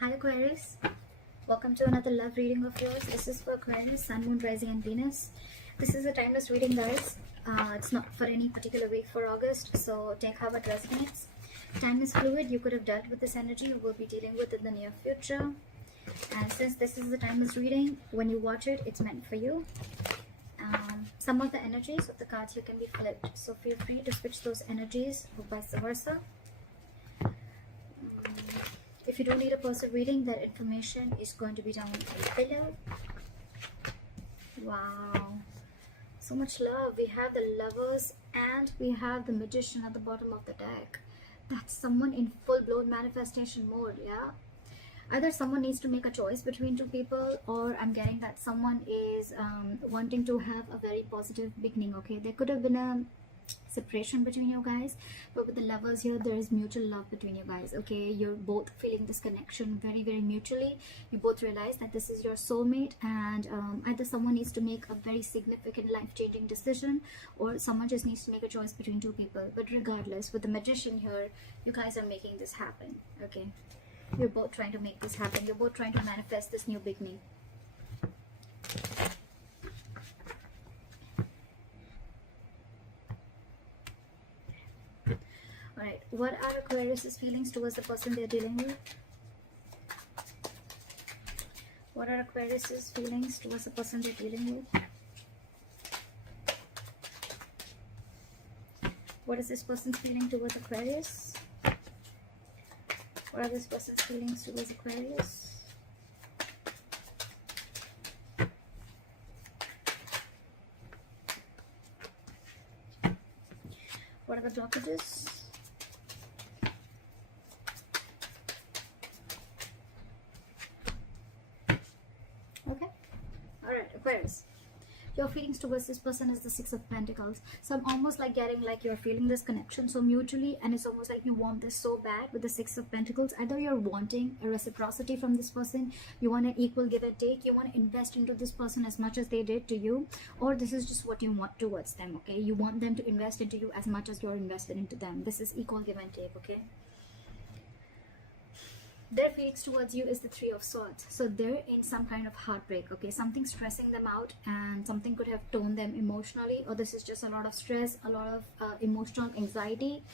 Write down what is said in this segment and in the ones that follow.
Hi Aquarius, welcome to another love reading of yours. This is for Aquarius, Sun, Moon, Rising and Venus. This is a timeless reading, guys. It's not for any particular week for August, so take how it resonates. Time is fluid. You could have dealt with this energy, you will be dealing with it in the near future. And since this is a timeless reading, when you watch it, it's meant for you. Some of the energies of the cards here can be flipped, so feel free to switch those energies or vice versa. If you don't need a personal reading, that information is going to be down below. Wow, so much love. We have the Lovers and we have the Magician at the bottom of the deck. That's someone in full-blown manifestation mode. Yeah, either someone needs to make a choice between two people, or I'm getting that someone is wanting to have a very positive beginning. Okay, there could have been a separation between you guys, but with the Lovers here, there is mutual love between you guys. Okay, you're both feeling this connection very mutually. You both realize that this is your soulmate, and either someone needs to make a very significant life-changing decision, or someone just needs to make a choice between two people. But regardless, with the Magician here, you guys are making this happen. Okay, you're both trying to make this happen. You're both trying to manifest this new beginning. Alright, what are Aquarius' feelings towards the person they're dealing with? What are Aquarius' feelings towards the person they're dealing with? What is this person's feeling towards Aquarius? What are this person's feelings towards Aquarius? What are the blockages? Aquarius, your feelings towards this person is the Six of Pentacles. So I'm almost like getting like you're feeling this connection so mutually, and it's almost like you want this so bad with the Six of Pentacles. Either you're wanting a reciprocity from this person, you want an equal give and take, you want to invest into this person as much as they did to you, or this is just what you want towards them. Okay, you want them to invest into you as much as you're invested into them. This is equal give and take. Okay, their feelings towards you is the Three of Swords. So they're in some kind of heartbreak. Okay, something stressing them out, and something could have torn them emotionally, or this is just a lot of stress, a lot of emotional anxiety.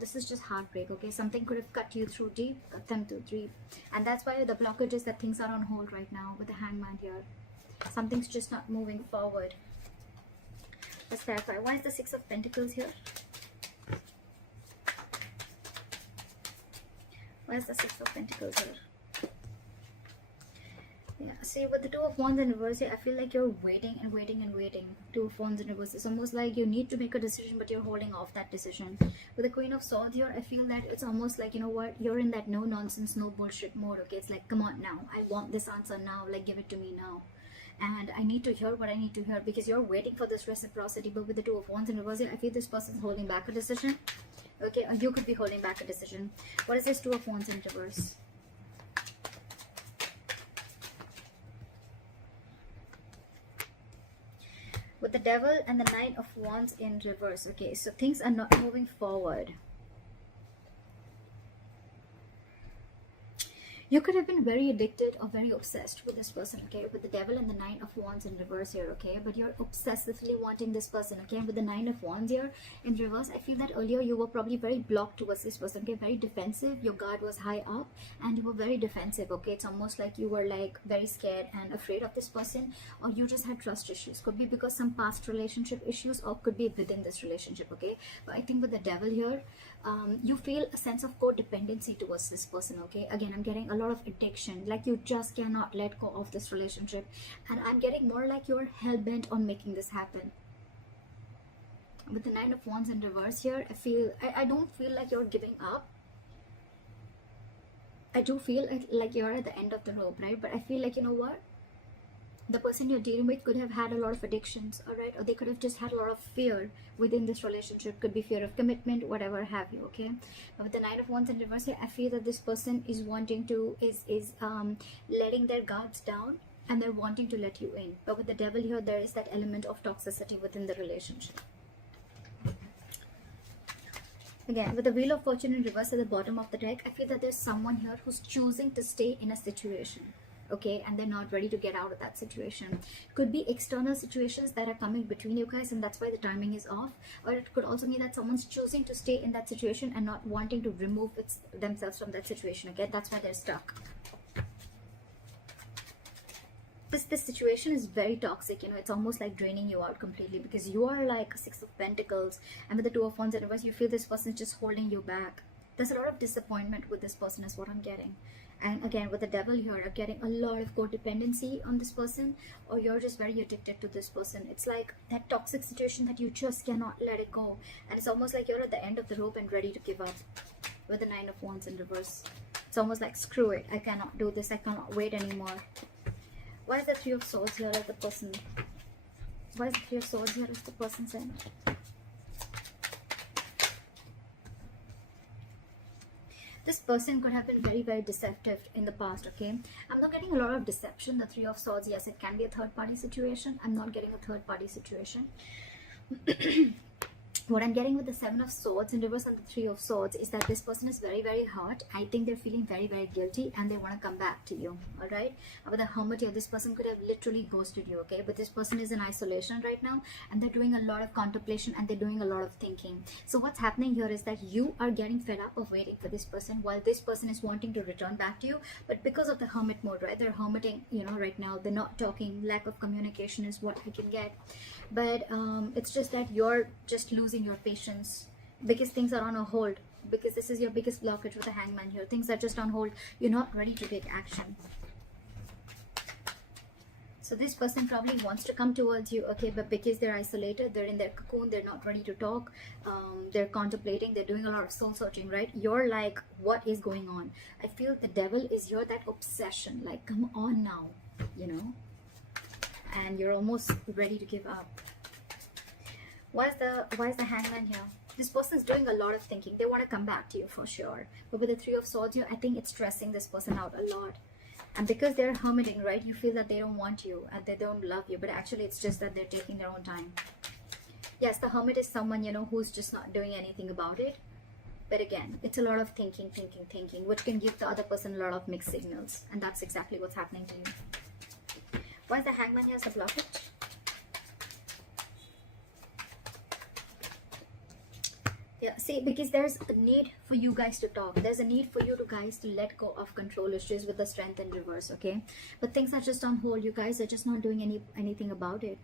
This is just heartbreak. Okay, something could have cut you through deep, cut them through deep, and that's why the blockage is that things are on hold right now with the Hangman here. Something's just not moving forward. Let's clarify. Why is the Six of Pentacles here? Where's the Six of Pentacles here? Yeah, see, with the Two of Wands in reverse here, I feel like you're waiting and waiting and waiting. Two of Wands in reverse. It's almost like you need to make a decision, but you're holding off that decision. With the Queen of Swords here, I feel that it's almost like, you know what, you're in that no nonsense, no bullshit mode. Okay, it's like, come on now, I want this answer now, like give it to me now. And I need to hear what I need to hear, because you're waiting for this reciprocity. But with the Two of Wands in reverse here, I feel this person's holding back a decision. Okay, you could be holding back a decision. What is this Two of Wands in reverse? With the Devil and the Nine of Wands in reverse. Okay, so things are not moving forward. You could have been very addicted or very obsessed with this person, okay, with the Devil and the Nine of Wands in reverse here, okay, but you're obsessively wanting this person, okay, with the Nine of Wands here in reverse. I feel that earlier you were probably very blocked towards this person, okay, very defensive. Your guard was high up and you were very defensive, okay. It's almost like you were like very scared and afraid of this person, or you just had trust issues. Could be because some past relationship issues, or could be within this relationship, okay. But I think with the Devil here, you feel a sense of codependency towards this person, okay. Again, I'm getting a lot of addiction, like you just cannot let go of this relationship, and I'm getting more like you're hell-bent on making this happen. With the Nine of Wands in reverse here, I don't feel like you're giving up. I do feel like you're at the end of the rope, right? But I feel like, you know what, the person you're dealing with could have had a lot of addictions, all right, or they could have just had a lot of fear within this relationship. Could be fear of commitment, whatever have you, okay. But with the Nine of Wands in reverse here, I feel that this person is wanting to letting their guards down, and they're wanting to let you in. But with the Devil here, there is that element of toxicity within the relationship. Again, with the Wheel of Fortune in reverse at the bottom of the deck, I feel that there's someone here who's choosing to stay in a situation, okay, and they're not ready to get out of that situation. Could be external situations that are coming between you guys, and that's why the timing is off. Or it could also mean that someone's choosing to stay in that situation and not wanting to remove themselves from that situation. Okay, that's why they're stuck. This situation is very toxic, you know. It's almost like draining you out completely, because you are like Six of Pentacles, and with the Two of Wands in reverse, you feel this person is just holding you back. There's a lot of disappointment with this person is what I'm getting. And again, with the Devil here, I'm getting a lot of codependency on this person, or you're just very addicted to this person. It's like that toxic situation that you just cannot let it go, and it's almost like you're at the end of the rope and ready to give up. With the Nine of Wands in reverse, it's almost like, screw it, I cannot do this, I cannot wait anymore. Why is the Three of Swords here as the person? Why is the Three of Swords here as the person saying? This person could have been very, very deceptive in the past, okay? I'm not getting a lot of deception. The Three of Swords, yes, it can be a third-party situation. I'm not getting a third-party situation. What I'm getting with the Seven of Swords in reverse and the Three of Swords is that this person is very, very hurt. I think they're feeling very, very guilty, and they want to come back to you, all right? With the Hermit here, this person could have literally ghosted you, okay? But this person is in isolation right now, and they're doing a lot of contemplation, and they're doing a lot of thinking. So what's happening here is that you are getting fed up of waiting for this person, while this person is wanting to return back to you. But because of the Hermit mode, right? They're hermiting, you know, right now. They're not talking. Lack of communication is what I can get. But it's just that you're just losing your patience because things are on a hold, because this is your biggest blockage with the Hangman here. Things are just on hold. You're not ready to take action. So this person probably wants to come towards you, okay, but because they're isolated, they're in their cocoon, they're not ready to talk, they're contemplating, they're doing a lot of soul searching, right? You're like, what is going on? I feel the Devil is your that obsession, like, come on now, you know, and you're almost ready to give up. Why is the Hangman here? This person's doing a lot of thinking. They want to come back to you for sure. But with the Three of Swords here, I think it's stressing this person out a lot. And because they're hermiting, right, you feel that they don't want you and they don't love you. But actually, it's just that they're taking their own time. Yes, the Hermit is someone, you know, who's just not doing anything about it. But again, it's a lot of thinking, which can give the other person a lot of mixed signals. And that's exactly what's happening to you. Why is the Hangman here as a blockage? Yeah, see, because there's a need for you guys to talk. There's a need for you guys to let go of control issues with the Strength in reverse, okay? But things are just on hold. You guys are just not doing anything about it.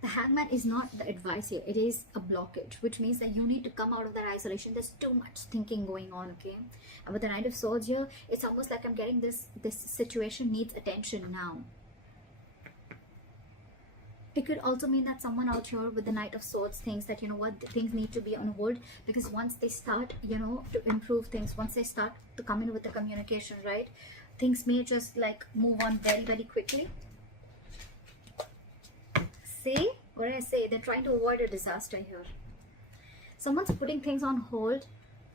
The Hangman is not the advice here. It is a blockage, which means that you need to come out of that isolation. There's too much thinking going on, okay? And with the Knight of Swords here, it's almost like I'm getting this situation needs attention now. It could also mean that someone out here with the Knight of Swords thinks that, you know what, things need to be on hold, because once they start, you know, to improve things, once they start to come in with the communication, right, things may just like move on very, very quickly. See, what did I say? They're trying to avoid a disaster here. Someone's putting things on hold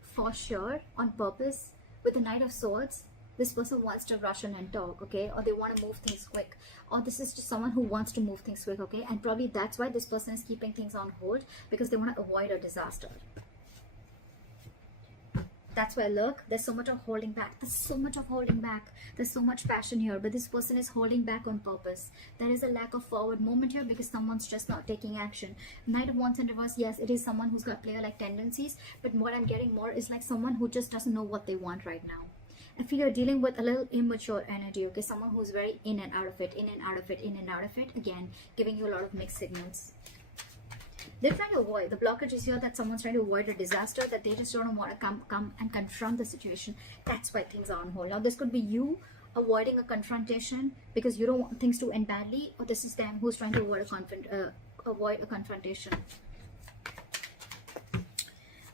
for sure, on purpose. With the Knight of Swords, this person wants to rush in and talk, okay? Or they want to move things quick. Or this is just someone who wants to move things quick, okay? And probably that's why this person is keeping things on hold, because they want to avoid a disaster. That's why, look, there's so much of holding back. There's so much of holding back. There's so much passion here, but this person is holding back on purpose. There is a lack of forward movement here because someone's just not taking action. Knight of Wands in reverse, yes, it is someone who's got player-like tendencies, but what I'm getting more is like someone who just doesn't know what they want right now. I feel you're dealing with a little immature energy, okay? Someone who's very in and out of it, in and out of it, in and out of it. Again, giving you a lot of mixed signals. They're trying to avoid. The blockage is here that someone's trying to avoid a disaster, that they just don't want to come and confront the situation. That's why things are on hold. Now, this could be you avoiding a confrontation because you don't want things to end badly, or this is them who's trying to avoid a confrontation.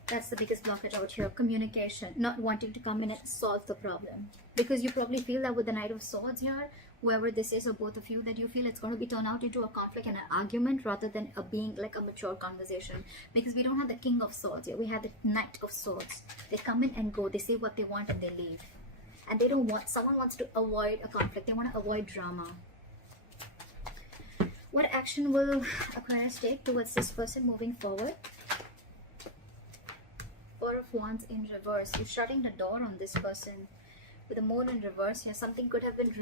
That's the biggest blockage out here. Communication. Not wanting to come in and solve the problem. Because you probably feel that with the Knight of Swords here, whoever this is or both of you, that you feel it's going to be turned out into a conflict and an argument rather than being like a mature conversation. Because we don't have the King of Swords here. We have the Knight of Swords. They come in and go. They say what they want and they leave. And they don't want, someone wants to avoid a conflict. They want to avoid drama. What action will Aquarius take towards this person moving forward? Four of Wands in reverse. You're shutting the door on this person. With the moon in reverse here, something could have been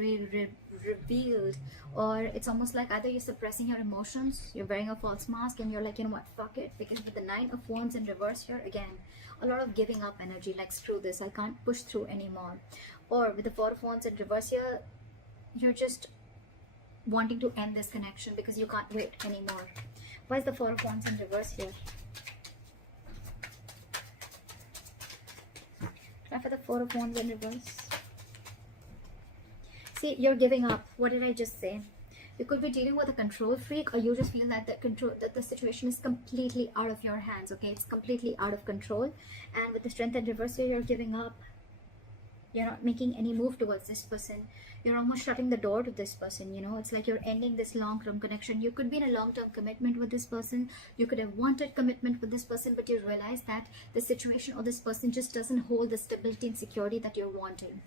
revealed, or it's almost like either you're suppressing your emotions, you're wearing a false mask, and you're like, you know what, fuck it. Because with the Nine of Wands in reverse here, again, a lot of giving up energy, like screw this, I can't push through anymore. Or with the Four of Wands in reverse here, you're just wanting to end this connection because you can't wait anymore. Why is the Four of Wands in reverse here? Try for the Four of Wands in reverse. See, you're giving up. What did I just say? You could be dealing with a control freak, or you just feel that the situation is completely out of your hands. Okay, it's completely out of control. And with the Strength in reverse here, you're giving up. You're not making any move towards this person. You're almost shutting the door to this person, you know. It's like you're ending this long-term connection. You could be in a long-term commitment with this person. You could have wanted commitment with this person, but you realize that the situation or this person just doesn't hold the stability and security that you're wanting.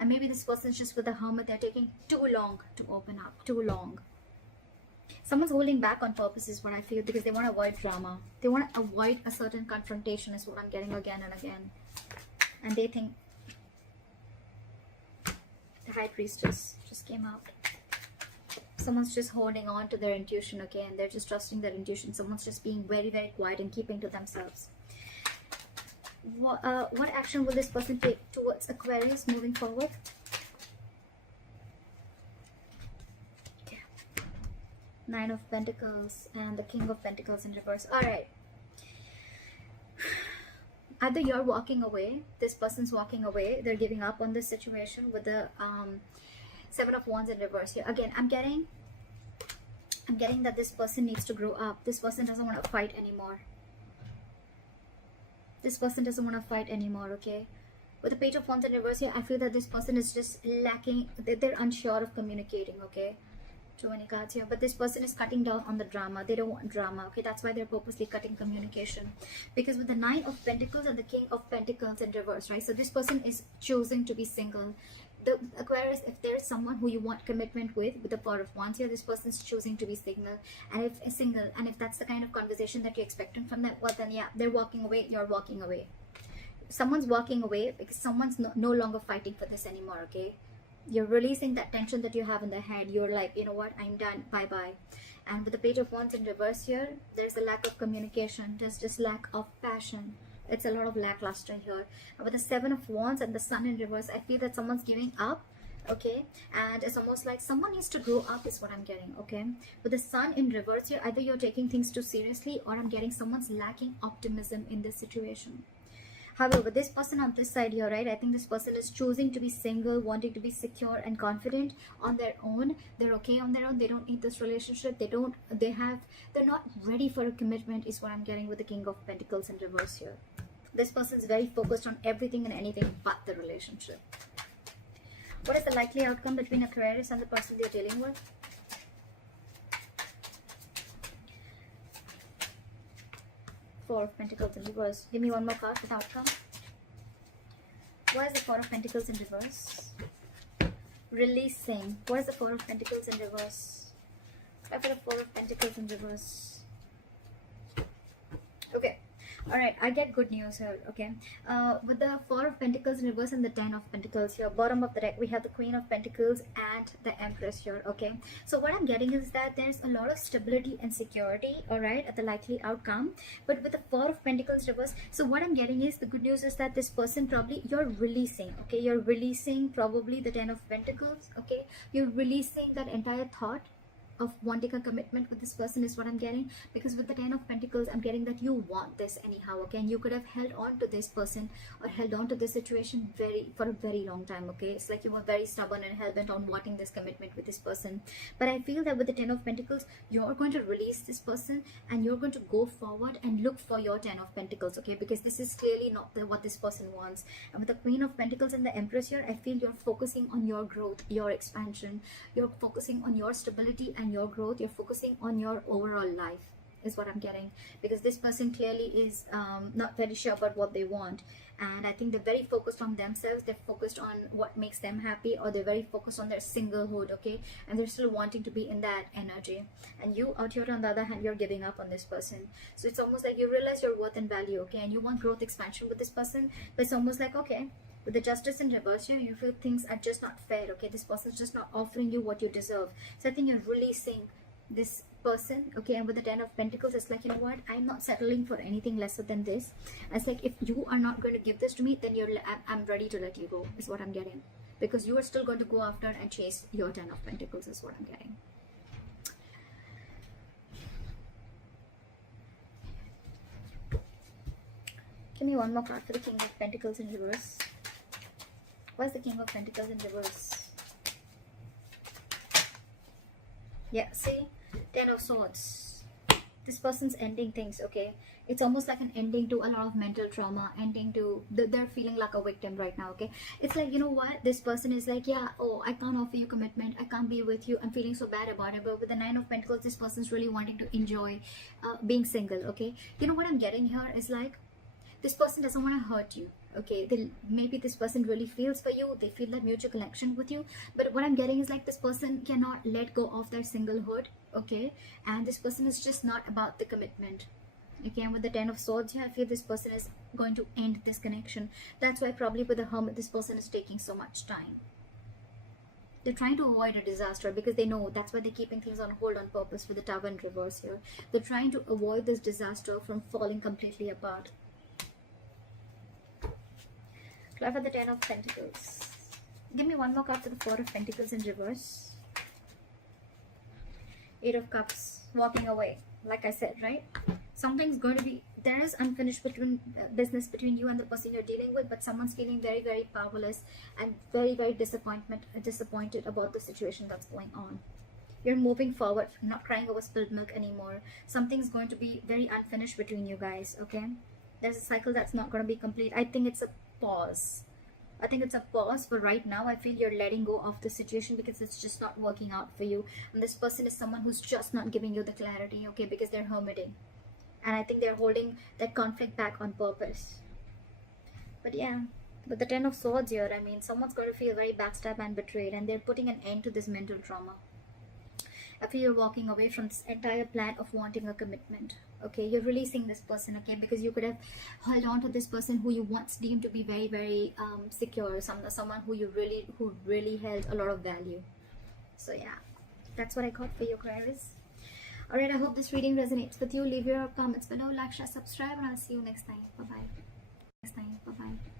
And maybe this person's just with the Hermit. They're taking too long to open up. Too long. Someone's holding back on purpose is what I feel, because they want to avoid drama. They want to avoid a certain confrontation is what I'm getting again and again. And they think... The High Priestess just came out. Someone's just holding on to their intuition, okay, and they're just trusting their intuition. Someone's just being very, very quiet and keeping to themselves. What action will this person take towards Aquarius moving forward? Okay. Nine of Pentacles and the King of Pentacles in reverse. Alright. Either you're walking away, this person's walking away, they're giving up on this situation with the Seven of Wands in reverse here. Again, I'm getting that this person needs to grow up. This person doesn't want to fight anymore. This person doesn't want to fight anymore, okay? With the Page of Wands in reverse here, I feel that this person is just lacking, they're unsure of communicating, okay? Too many cards here, but this person is cutting down on the drama. They don't want drama, okay? That's why they're purposely cutting communication. Because with the Nine of Pentacles and the King of Pentacles in reverse, right? So this person is choosing to be single. The Aquarius, if there's someone who you want commitment with the Four of Wands here, this person's choosing to be single. And if that's the kind of conversation that you're expecting from them, well then yeah, they're walking away, you're walking away. Someone's walking away because someone's no longer fighting for this anymore, okay? You're releasing that tension that you have in the head. You're like, you know what, I'm done, bye-bye. And with the Page of Wands in reverse here, there's a lack of communication. There's just lack of passion. It's a lot of lackluster here. And with the Seven of Wands and the Sun in reverse, I feel that someone's giving up, okay? And it's almost like someone needs to grow up is what I'm getting, okay? With the Sun in reverse here, either you're taking things too seriously, or I'm getting someone's lacking optimism in this situation. However, this person on this side here, right, I think this person is choosing to be single, wanting to be secure and confident on their own. They're okay on their own. They don't need this relationship. They're not ready for a commitment is what I'm getting with the King of Pentacles in reverse here. This person is very focused on everything and anything but the relationship. What is the likely outcome between Aquarius and the person they're dealing with? Four of Pentacles in reverse. Give me one more card with outcome. Why is the Four of Pentacles in reverse? Releasing. What is the Four of Pentacles in reverse? Try for the Four of Pentacles in reverse. Okay. Alright, I get good news here, okay? With the Four of Pentacles in reverse and the Ten of Pentacles here, bottom of the deck, we have the Queen of Pentacles and the Empress here, okay? So what I'm getting is that there's a lot of stability and security, alright, at the likely outcome. But with the Four of Pentacles reverse, so what I'm getting is, the good news is that this person probably, you're releasing, okay? You're releasing probably the Ten of Pentacles, okay? You're releasing that entire thought of wanting a commitment with this person is what I'm getting, because with the Ten of Pentacles I'm getting that you want this anyhow, okay? And you could have held on to this person or held on to this situation for a very long time, okay? It's like you were very stubborn and hell-bent on wanting this commitment with this person. But I feel that with the Ten of Pentacles, you're going to release this person and you're going to go forward and look for your Ten of Pentacles, okay? Because this is clearly not what this person wants. And with the Queen of Pentacles and the Empress here, I feel you're focusing on your growth, your expansion, you're focusing on your stability and your growth. You're focusing on your overall life is what I'm getting, because this person clearly is not very sure about what they want, and I think they're very focused on themselves. They're focused on what makes them happy, or they're very focused on their singlehood, okay, and they're still wanting to be in that energy. And you out here on the other hand, you're giving up on this person. So it's almost like you realize your worth and value, okay, and you want growth, expansion with this person, but it's almost like, okay, with the Justice in reverse here, you feel things are just not fair, okay, this person's just not offering you what you deserve. So I think you're releasing this person, okay, and with the Ten of Pentacles, it's like, you know what, I'm not settling for anything lesser than this. It's like, if you are not going to give this to me, then I'm ready to let you go, is what I'm getting, because you are still going to go after and chase your Ten of Pentacles, is what I'm getting. Give me one more card for the King of Pentacles in reverse. What's the King of Pentacles in reverse? Yeah, see? Ten of Swords. This person's ending things, okay? It's almost like an ending to a lot of mental trauma, ending to... They're feeling like a victim right now, okay? It's like, you know what? This person is like, yeah, oh, I can't offer you commitment. I can't be with you. I'm feeling so bad about it. But with the Nine of Pentacles, this person's really wanting to enjoy being single, okay? You know what I'm getting here is like, this person doesn't want to hurt you, okay? Maybe this person really feels for you. They feel that mutual connection with you. But what I'm getting is like, this person cannot let go of their singlehood, okay? And this person is just not about the commitment, okay? And with the Ten of Swords here, I feel this person is going to end this connection. That's why probably with the Hermit, this person is taking so much time. They're trying to avoid a disaster because they know that's why they're keeping things on hold on purpose for the Tower in reverse here. They're trying to avoid this disaster from falling completely apart. Card for the Ten of Pentacles. Give me one more card for the Four of Pentacles in reverse. Eight of Cups. Walking away. Like I said, right? Something's going to be... There is unfinished business between you and the person you're dealing with, but someone's feeling very, very powerless and very, very disappointed about the situation that's going on. You're moving forward, not crying over spilled milk anymore. Something's going to be very unfinished between you guys, okay? There's a cycle that's not going to be complete. I think it's a pause. I think it's a pause for right now. I feel you're letting go of the situation because it's just not working out for you. And this person is someone who's just not giving you the clarity, okay, because they're hermiting. And I think they're holding that conflict back on purpose. But yeah, with the Ten of Swords here, I mean, someone's going to feel very backstabbed and betrayed, and they're putting an end to this mental trauma. I feel you're walking away from this entire plan of wanting a commitment. Okay, you're releasing this person, okay, because you could have held on to this person who you once deemed to be very, very secure, someone who really held a lot of value. So yeah, that's what I got for you, Aquarius. Alright, I hope this reading resonates with you. Leave your comments below, like, share, subscribe, and I'll see you next time. Bye bye.